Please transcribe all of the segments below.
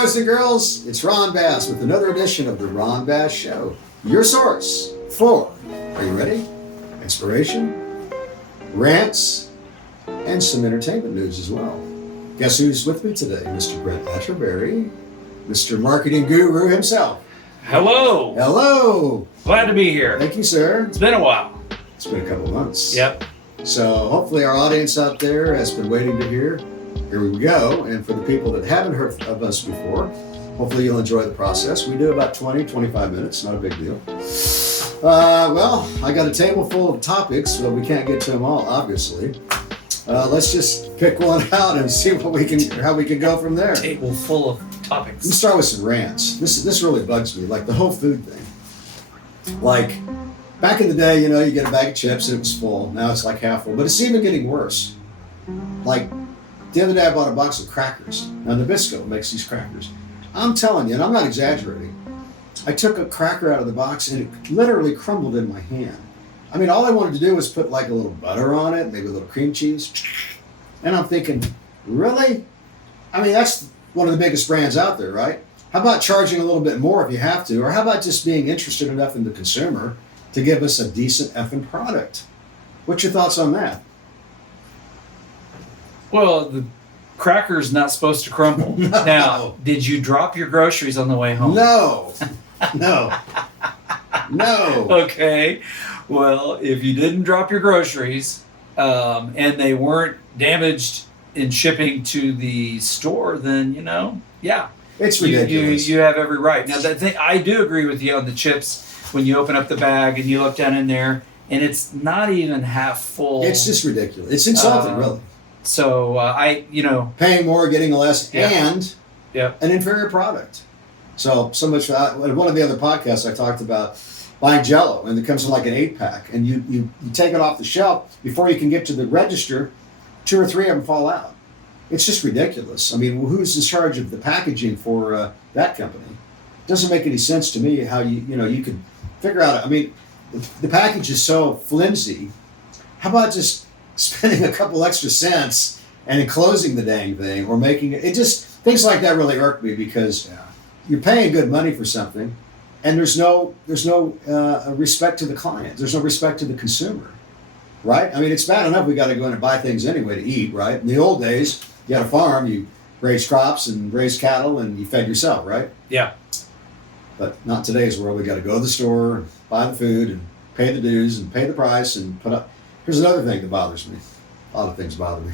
boys and girls. It's Ron Bass with another edition of the Ron Bass Show. Your source for, are you ready? Inspiration, rants, and some entertainment news as well. Guess who's with me today? Mr. Brett Atterbury, Mr. Marketing Guru himself. Hello. Hello. Glad to be here. Thank you, sir. It's been a while. It's been a couple of months. Yep. So hopefully our audience out there has been waiting to hear. Here we go. And for the people that haven't heard of us before, hopefully you'll enjoy the process. We do about 20, 25 minutes. Not a big deal. Well, I got a table full of topics, so we can't get to them all, obviously. Let's just pick one out and see how we can go from there. Table full of topics. Let's start with some rants. This really bugs me, like the whole food thing. Like, back in the day, you get a bag of chips and it was full. Now it's like half full, but it's even getting worse. Like, the other day I bought a box of crackers. Now Nabisco makes these crackers. I'm telling you, and I'm not exaggerating, I took a cracker out of the box and it literally crumbled in my hand. I mean, all I wanted to do was put like a little butter on it, maybe a little cream cheese. And I'm thinking, really? I mean, that's one of the biggest brands out there, right? How about charging a little bit more if you have to? Or how about just being interested enough in the consumer to give us a decent effing product? What's your thoughts on that? Well, the cracker's not supposed to crumble. No. Now, did you drop your groceries on the way home? No. No. Okay. Well, if you didn't drop your groceries and they weren't damaged in shipping to the store, then, yeah. It's ridiculous. You have every right. Now, I do agree with you on the chips when you open up the bag and you look down in there and it's not even half full. It's just ridiculous. It's insulting, really. So paying more, getting less, and Yep. an inferior product. So much for that. One of the other podcasts I talked about buying Jell-O, and it comes in like an 8-pack, and you take it off the shelf before you can get to the register. 2 or 3 of them fall out. It's just ridiculous. I mean, who's in charge of the packaging for that company? It doesn't make any sense to me how you could figure out. I mean, the package is so flimsy. How about just spending a couple extra cents and enclosing the dang thing, or making it just things like that really irk me, because you're paying good money for something, and there's no respect to the client. There's no respect to the consumer, right? I mean, it's bad enough we got to go in and buy things anyway to eat, right? In the old days, you had a farm, you raised crops and raised cattle, and you fed yourself, right? Yeah. But not in today's world. We got to go to the store, buy the food, and pay the dues, and pay the price, and put up. Here's another thing that bothers me. A lot of things bother me.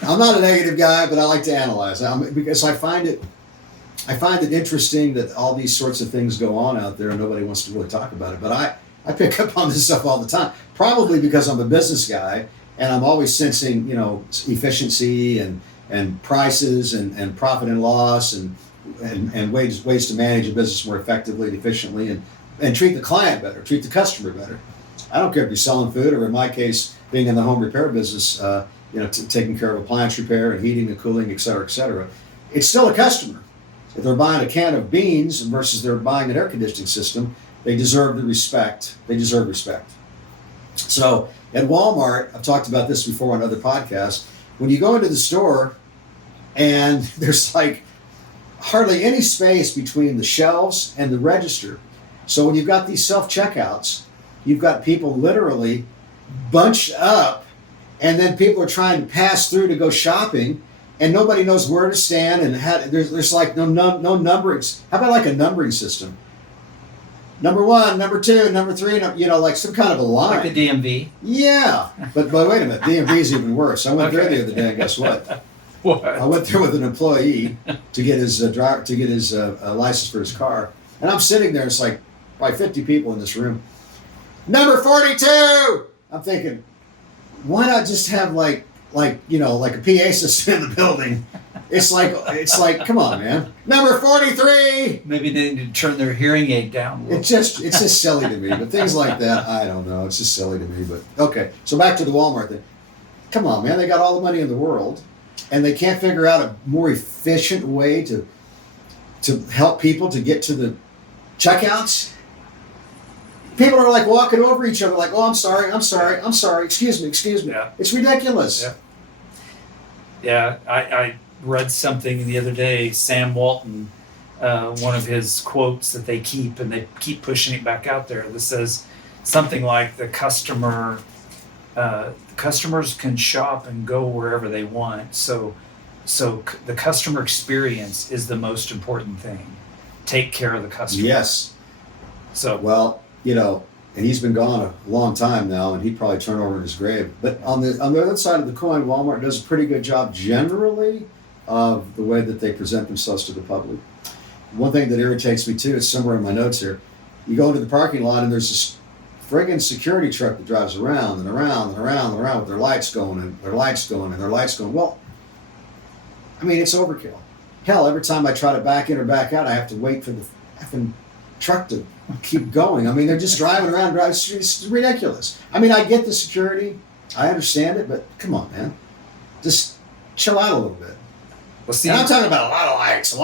I'm not a negative guy, but I like to analyze because I find it interesting that all these sorts of things go on out there and nobody wants to really talk about it. But I pick up on this stuff all the time, probably because I'm a business guy and I'm always sensing, efficiency and prices and profit and loss and ways to manage a business more effectively and efficiently and treat the client better, treat the customer better. I don't care if you're selling food, or in my case, being in the home repair business, taking care of appliance repair and heating and cooling, et cetera, et cetera. It's still a customer. If they're buying a can of beans versus they're buying an air conditioning system, they deserve the respect. They deserve respect. So at Walmart, I've talked about this before on other podcasts, when you go into the store and there's like hardly any space between the shelves and the register. So when you've got these self-checkouts, you've got people literally bunched up, and then people are trying to pass through to go shopping, and nobody knows where to stand, and there's like no numbering. How about like a numbering system? Number 1, number 2, number 3, like some kind of a line. Like the DMV? Yeah, but wait a minute, DMV is even worse. I went there the other day, and guess what? What? I went there with an employee to get his license for his car, and I'm sitting there. It's like probably 50 people in this room. Number 42. I'm thinking, why not just have like a PA system in the building? It's like, come on, man. Number 43. Maybe they need to turn their hearing aid down. It's just silly to me. But things like that, I don't know. It's just silly to me. But okay, so back to the Walmart thing. Come on, man. They got all the money in the world, and they can't figure out a more efficient way to help people to get to the checkouts. People are like walking over each other like, oh, I'm sorry, excuse me. Yeah. It's ridiculous. Yeah. Yeah, read something the other day. Sam Walton, one of his quotes that they keep, and they keep pushing it back out there, that says something like customers can shop and go wherever they want. So the customer experience is the most important thing. Take care of the customer. Yes. So Well, and he's been gone a long time now, and he'd probably turn over in his grave. But on the other side of the coin, Walmart does a pretty good job generally of the way that they present themselves to the public. One thing that irritates me too, it's somewhere in my notes here. You go into the parking lot and there's this friggin' security truck that drives around and around and around and around with their lights going and their lights going and their lights going. Well, I mean, it's overkill. Hell, every time I try to back in or back out, I have to wait for the effing truck to keep going. I mean, they're just driving around. It's ridiculous. I mean, I get the security. I understand it, but come on, man. Just chill out a little bit. well, see, And I'm talking about a lot of lights,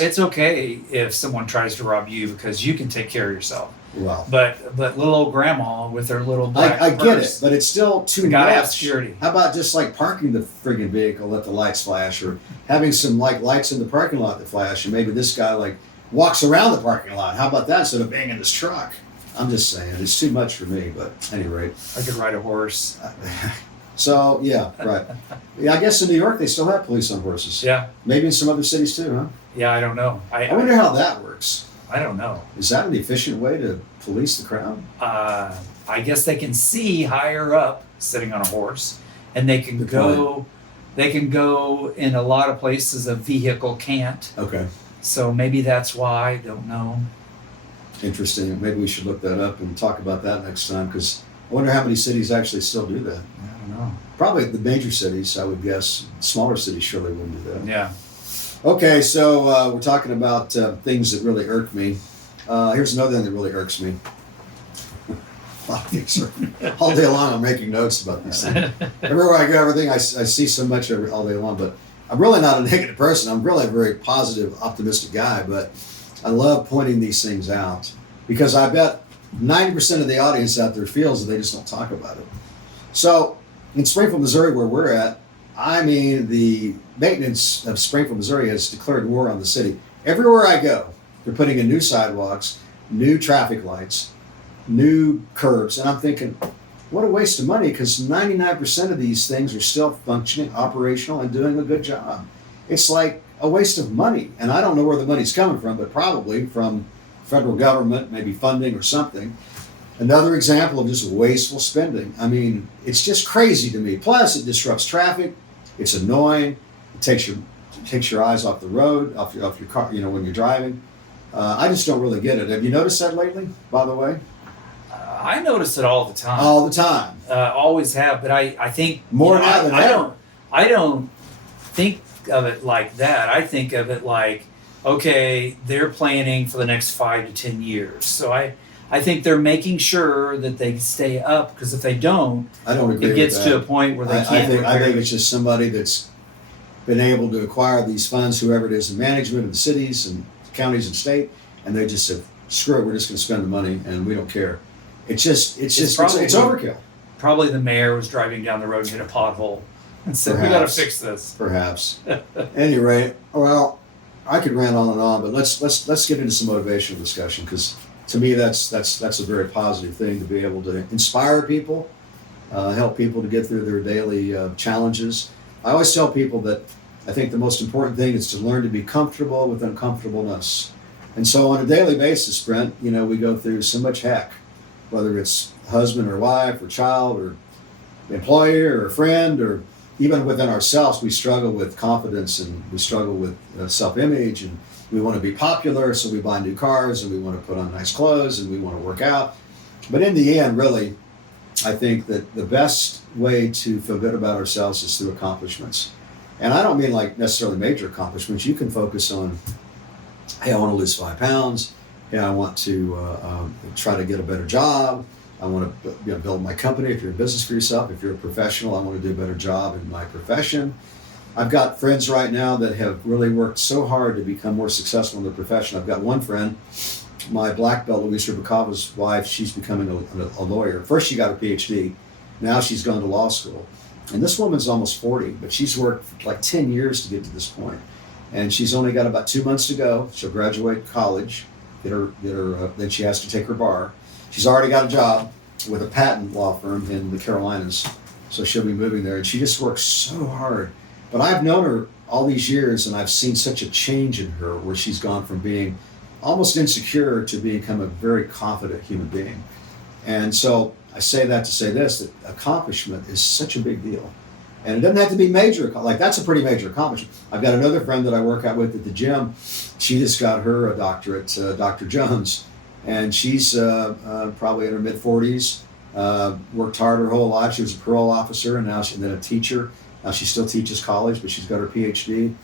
it's okay if someone tries to rob you because you can take care of yourself. Well, But little old grandma with her little black I get purse, it, but it's still too you gotta have much. security. How about just like parking the friggin' vehicle, let the lights flash, or having some like lights in the parking lot that flash, and maybe this guy like walks around the parking lot. How about that instead of being in his truck? I'm just saying, it's too much for me, but at any rate. I could ride a horse. So, yeah, right. Yeah, I guess in New York they still have police on horses. Yeah, Maybe in some other cities too, huh? yeah. I don't know. I wonder how that works. I don't know. Is that an efficient way to police the crowd? I guess they can see higher up sitting on a horse, and they can Good go. They can go in a lot of places a vehicle can't. Okay, So maybe that's why. I don't know. interesting. Maybe we should look that up and talk about that next time, because I wonder how many cities actually still do that. I don't know. Probably the major cities, I would guess. Smaller cities surely wouldn't do that. Yeah. Okay, so we're talking about things that really irk me. Here's another thing that really irks me. A lot of things are, all day long I'm making notes about these things. Everywhere I go, everything I see so much all day long, but I'm really not a negative person. I'm really a very positive, optimistic guy, but I love pointing these things out because I bet 90% of the audience out there feels that they just don't talk about it. So in Springfield, Missouri, where we're at, I mean, the maintenance of Springfield, Missouri has declared war on the city. Everywhere I go, they're putting in new sidewalks, new traffic lights, new curbs, and I'm thinking, what a waste of money, because 99% of these things are still functioning, operational, and doing a good job. It's like a waste of money, and I don't know where the money's coming from, but probably from federal government, maybe funding or something. Another example of just wasteful spending. I mean, it's just crazy to me. Plus, it disrupts traffic. It's annoying. It takes your eyes off the road, off your car, when you're driving. I just don't really get it. Have you noticed that lately, by the way? I notice it all the time. All the time. Always have, but I think More now than ever. I don't think of it like that. I think of it like, okay, they're planning for the next 5 to 10 years. So I think they're making sure that they stay up, because if they don't, I don't agree it gets with that. to a point where they can't. I think it's just somebody that's been able to acquire these funds, whoever it is in management of the cities and counties and state, and they just said, screw it, we're just going to spend the money and we don't care. It's overkill. Probably the mayor was driving down the road and hit a pothole and said, "We got to Perhaps. fix this." Perhaps. Anyway, well, I could rant on and on, but let's get into some motivational discussion, because to me that's a very positive thing, to be able to inspire people, help people to get through their daily challenges. I always tell people that I think the most important thing is to learn to be comfortable with uncomfortableness. And so on a daily basis, Brent, we go through so much heck, whether it's husband or wife or child or employer or friend, or even within ourselves, we struggle with confidence and we struggle with self-image, and we want to be popular, so we buy new cars and we want to put on nice clothes and we want to work out. But in the end, really, I think that the best way to feel good about ourselves is through accomplishments. And I don't mean like necessarily major accomplishments. You can focus on, hey, I want to lose 5 pounds. Hey, I want to try to get a better job. I want to build my company. If you're in business for yourself, if you're a professional, I want to do a better job in my profession. I've got friends right now that have really worked so hard to become more successful in their profession. I've got one friend, my black belt, Luis Rubicava's wife. She's becoming a lawyer. First, she got her PhD. Now she's gone to law school. And this woman's almost 40, but she's worked for like 10 years to get to this point. And she's only got about 2 months to go. She'll graduate college, then she has to take her bar. She's already got a job with a patent law firm in the Carolinas, so she'll be moving there. And she just works so hard. But I've known her all these years, and I've seen such a change in her where she's gone from being almost insecure to become a very confident human being. And so I say that to say this, that accomplishment is such a big deal. And it doesn't have to be major, like that's a pretty major accomplishment. I've got another friend that I work out with at the gym. She just got her a doctorate, Dr. Jones, and she's probably in her mid-40s, worked hard her whole life. She was a parole officer and then a teacher. Now she still teaches college, but she's got her PhD.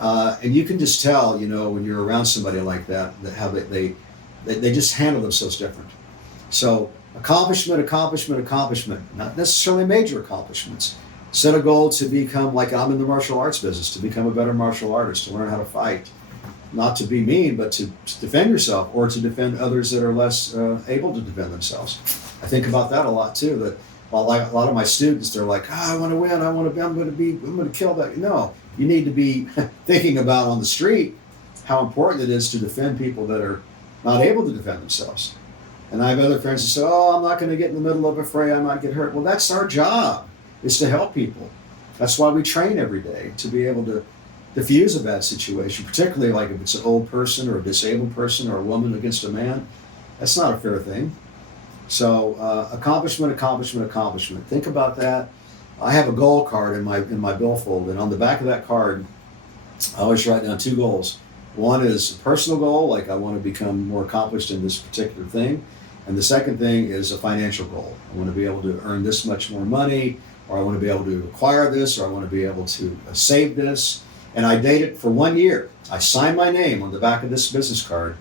And you can just tell, when you're around somebody like that how they just handle themselves different. So accomplishment, not necessarily major accomplishments. Set a goal to become, like I'm in the martial arts business, to become a better martial artist, to learn how to fight. Not to be mean, but to defend yourself or to defend others that are less able to defend themselves. I think about that a lot too, that like a lot of my students, they're like, I want to win, I'm going to kill that. No, you need to be thinking about on the street how important it is to defend people that are not able to defend themselves. And I have other friends who say, I'm not going to get in the middle of a fray, I might get hurt. Well, that's our job, is to help people. That's why we train every day, to be able to diffuse a bad situation, particularly like if it's an old person or a disabled person or a woman against a man. That's not a fair thing. So accomplishment. Think about that. I have a goal card in my billfold, and on the back of that card, I always write down 2 goals. One is a personal goal, like I want to become more accomplished in this particular thing. And the second thing is a financial goal. I want to be able to earn this much more money, or I want to be able to acquire this, or I want to be able to save this. And I date it for 1 year. I sign my name on the back of this business card,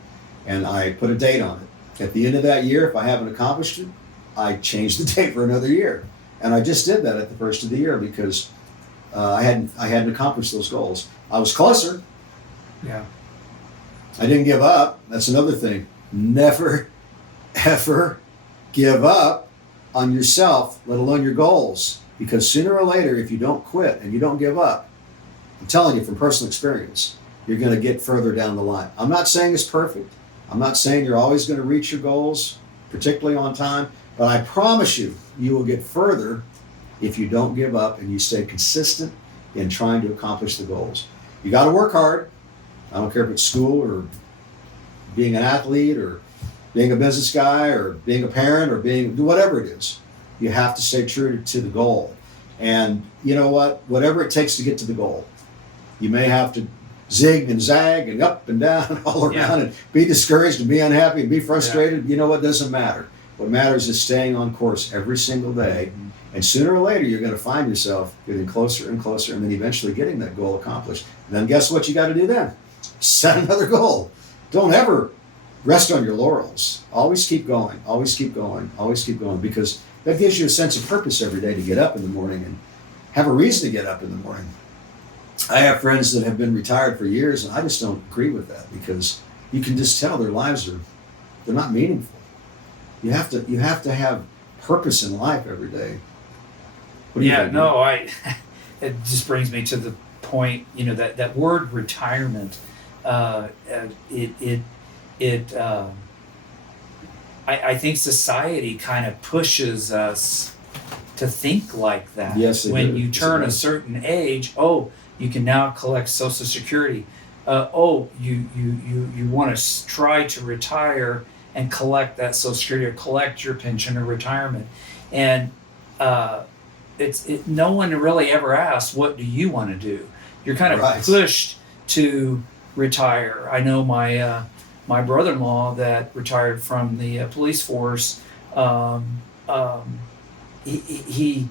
and I put a date on it. At the end of that year, if I haven't accomplished it, I change the date for another year. And I just did that at the first of the year because I hadn't accomplished those goals. I was closer. Yeah. I didn't give up. That's another thing. Never, ever give up on yourself, let alone your goals. Because sooner or later, if you don't quit and you don't give up, I'm telling you from personal experience, you're going to get further down the line. I'm not saying it's perfect. I'm not saying you're always going to reach your goals, particularly on time, but I promise you, you will get further if you don't give up and you stay consistent in trying to accomplish the goals. You got to work hard. I don't care if it's school or being an athlete or being a business guy or being a parent or being whatever it is. You have to stay true to the goal. And you know what? Whatever it takes to get to the goal. You may have to zig and zag and up and down all around and be discouraged and be unhappy and be frustrated. Yeah. You know what? Doesn't matter. What matters is staying on course every single day. Mm-hmm. And sooner or later, you're going to find yourself getting closer and closer and then eventually getting that goal accomplished. And then guess what you got to do then? Set another goal. Don't ever rest on your laurels. Always keep going. Always keep going. Always keep going, because that gives you a sense of purpose every day to get up in the morning and have a reason to get up in the morning. I have friends that have been retired for years, and I just don't agree with that, because you can just tell their lives they're not meaningful. You have to have purpose in life every day. What do you think? No, it just brings me to the point, that word retirement, I think society kind of pushes us to think like that. Yes, when you turn a certain age, you can now collect Social Security. You want to try to retire and collect that Social Security or collect your pension or retirement. And no one really ever asks, what do you want to do? You're kind of pushed to retire. I know my brother-in-law that retired from the police force, he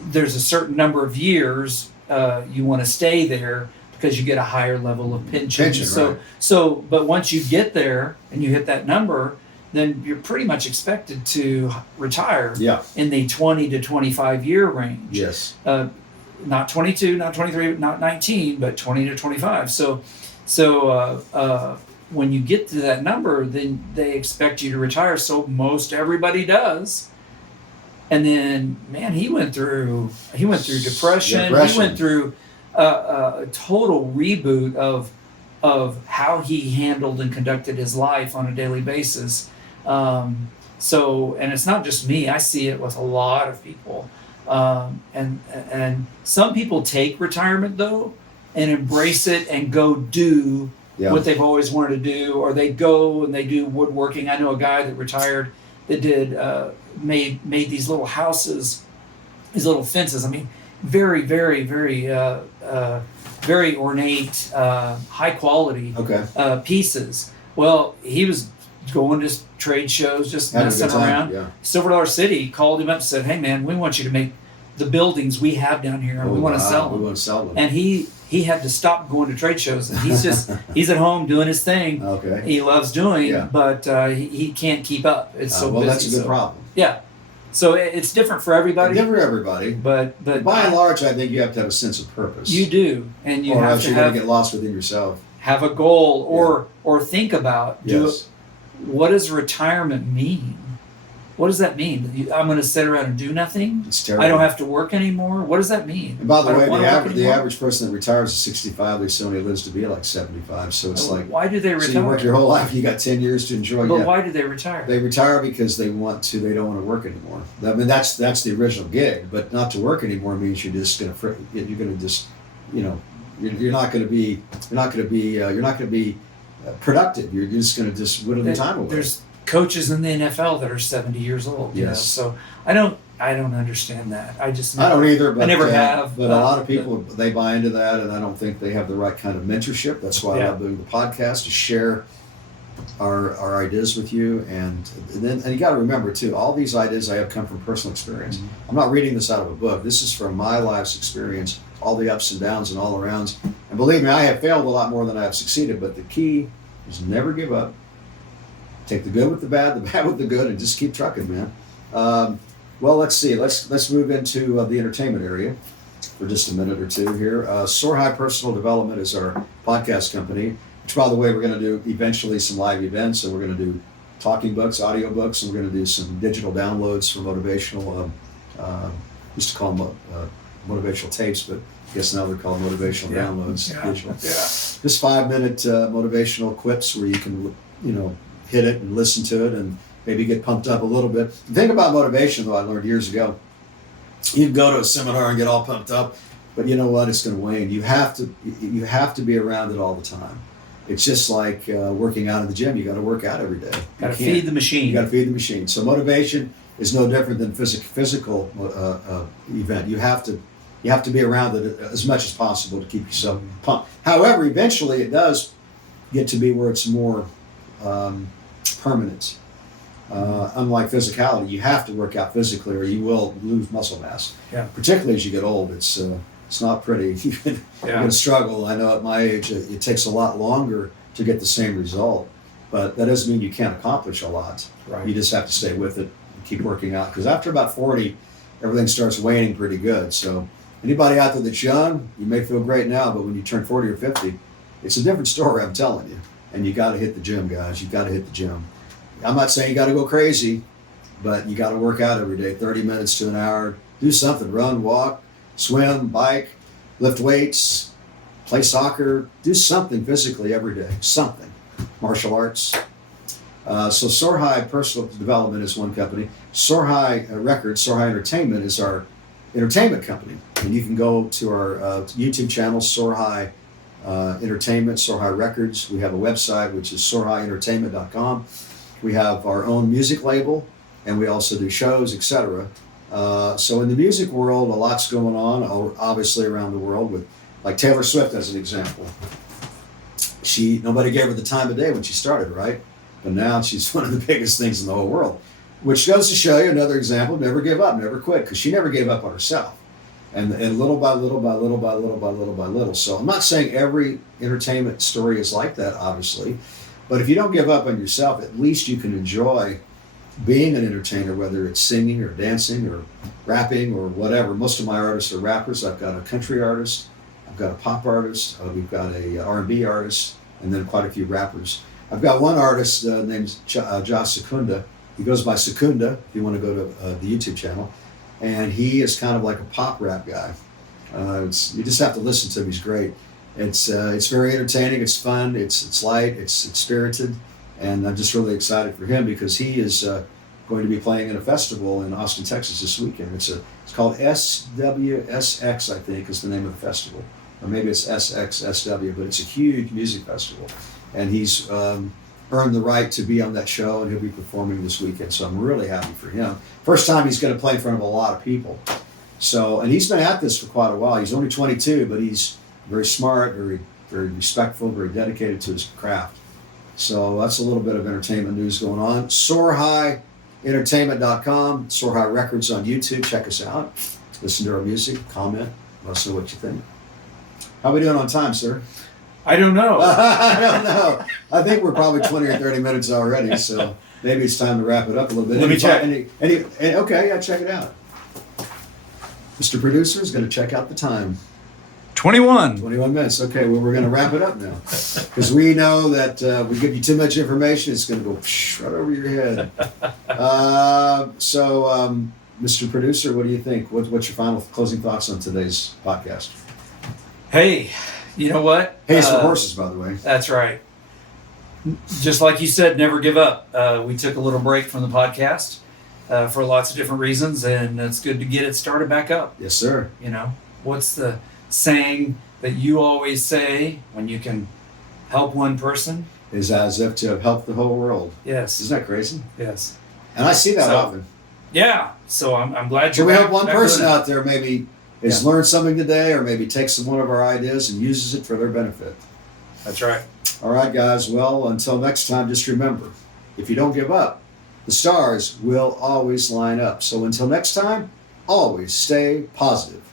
there's a certain number of years you want to stay there because you get a higher level of pension. But once you get there and you hit that number, then you're pretty much expected to retire in the 20 to 25 year range. Yes. Not 22, not 23, not 19, but 20 to 25. So when you get to that number, then they expect you to retire. So most everybody does. And then, man, he went through depression. He went through a total reboot of how he handled and conducted his life on a daily basis. And it's not just me. I see it with a lot of people. And some people take retirement though and embrace it and go do what they've always wanted to do, or they go and they do woodworking. I know a guy that retired that did made these little houses, these little fences. I mean, very, very, very, very ornate, high quality pieces. Well, he was going to trade shows, just messing around. Yeah. Silver Dollar City called him up and said, "Hey, man, we want you to make the buildings we have down here, and we want to sell them." We want to sell them. And he had to stop going to trade shows, and he's at home doing his thing. Okay. He loves doing, but he can't keep up. It's so busy. That's a good problem. Yeah. So it's different for everybody. Different for everybody. But by and large, I think you have to have a sense of purpose. You do, and you have to you're going to get lost within yourself. Have a goal, or think about what does retirement mean? What does that mean? I'm going to sit around and do nothing? It's terrible. I don't have to work anymore? What does that mean? And by the way, the average person that retires at 65, they only lives to be like 75. So it's why do they retire? So you work your whole life, you got 10 years to enjoy. But why do they retire? They retire because they don't want to work anymore. I mean, that's the original gig, but not to work anymore means you're just going to you're not going to be productive. You're just going to just whittle the time away. There's coaches in the NFL that are 70 years old. You know? So I don't understand that. I don't either. But, I never have. But a lot of people they buy into that, and I don't think they have the right kind of mentorship. That's why I love doing the podcast, to share our ideas with you, and you got to remember too, all these ideas I have come from personal experience. Mm-hmm. I'm not reading this out of a book. This is from my life's experience, all the ups and downs and all arounds. And believe me, I have failed a lot more than I have succeeded. But the key is never give up. Take the good with the bad with the good, and just keep trucking, man. Well, let's see. Let's move into the entertainment area for just a minute or two here. Soar High Personal Development is our podcast company, which, by the way, we're going to do eventually some live events. So we're going to do talking books, audio books, and we're going to do some digital downloads for motivational. Used to call them motivational tapes, but I guess now they're called motivational downloads. Digital. Just 5-minute motivational quips where you can, hit it and listen to it and maybe get pumped up a little bit. The thing about motivation, though, I learned years ago, you can go to a seminar and get all pumped up, but you know what? It's going to wane. You have to be around it all the time. It's just like working out in the gym. You got to work out every day. Got to feed the machine. You got to feed the machine. So motivation is no different than physical event. You have to be around it as much as possible to keep yourself pumped. However, eventually it does get to be where it's more permanent. Unlike physicality, you have to work out physically or you will lose muscle mass. Yeah. Particularly as you get old, it's not pretty. You're going to struggle. I know at my age it takes a lot longer to get the same result, but that doesn't mean you can't accomplish a lot. Right. You just have to stay with it and keep working out, because after about 40, everything starts waning pretty good. So anybody out there that's young, you may feel great now, but when you turn 40 or 50, it's a different story, I'm telling you. And you got to hit the gym, guys. You got to hit the gym. I'm not saying you got to go crazy, but you got to work out every day, 30 minutes to an hour. Do something. Run, walk, swim, bike, lift weights, play soccer. Do something physically every day. Something. Martial arts. So Soar High Personal Development is one company. Soar High Records, Soar High Entertainment is our entertainment company. And you can go to our YouTube channel, Soar High Entertainment, Soar High Records. We have a website, which is soarhighentertainment.com. We have our own music label, and we also do shows, etc. So in the music world, a lot's going on, obviously around the world, with like Taylor Swift as an example. Nobody gave her the time of day when she started, right? But now she's one of the biggest things in the whole world. Which goes to show you another example: never give up, never quit, because she never gave up on herself. And little by little by little by little by little by little. So I'm not saying every entertainment story is like that, obviously. But if you don't give up on yourself, at least you can enjoy being an entertainer, whether it's singing or dancing or rapping or whatever. Most of my artists are rappers. I've got a country artist, I've got a pop artist, we've got a R&B artist, and then quite a few rappers. I've got one artist named Josh Secunda, He goes by Secunda, if you want to go to the YouTube channel. And he is kind of like a pop rap guy. You just have to listen to him. He's great. It's very entertaining. It's fun. It's light. It's spirited. And I'm just really excited for him because he is going to be playing in a festival in Austin, Texas this weekend. It's called SWSX, I think, is the name of the festival. Or maybe it's SXSW, but it's a huge music festival. And he's earned the right to be on that show, and he'll be performing this weekend. So I'm really happy for him. First time he's going to play in front of a lot of people. So, and he's been at this for quite a while. He's only 22, but he's very smart, very respectful, very dedicated to his craft. So that's a little bit of entertainment news going on. SoarHighEntertainment.com, Soar High Records on YouTube. Check us out. Listen to our music, comment, let us know what you think. How are we doing on time, sir? I don't know. I don't know. I think we're probably 20 or 30 minutes already, so maybe it's time to wrap it up a little bit. Let me check. Okay, yeah, check it out. Mr. Producer is going to check out the time. 21 minutes. Okay, well, we're going to wrap it up now. Because we know that we give you too much information, it's going to go right over your head. Mr. Producer, what do you think? What's your final closing thoughts on today's podcast? Hey, you know what? Hay's for horses, by the way. That's right. Just like you said, never give up. We took a little break from the podcast for lots of different reasons, and it's good to get it started back up. Yes, sir. You know, what's the saying that you always say when you can help one person? Is as if to help the whole world. Yes. Isn't that crazy? Yes. And I see that often. Yeah. So I'm glad So you're we back, hope one back person doing it. out there maybe has learned something today, or maybe takes one of our ideas and uses it for their benefit. That's right. All right, guys. Well, until next time, just remember, if you don't give up, the stars will always line up. So until next time, always stay positive.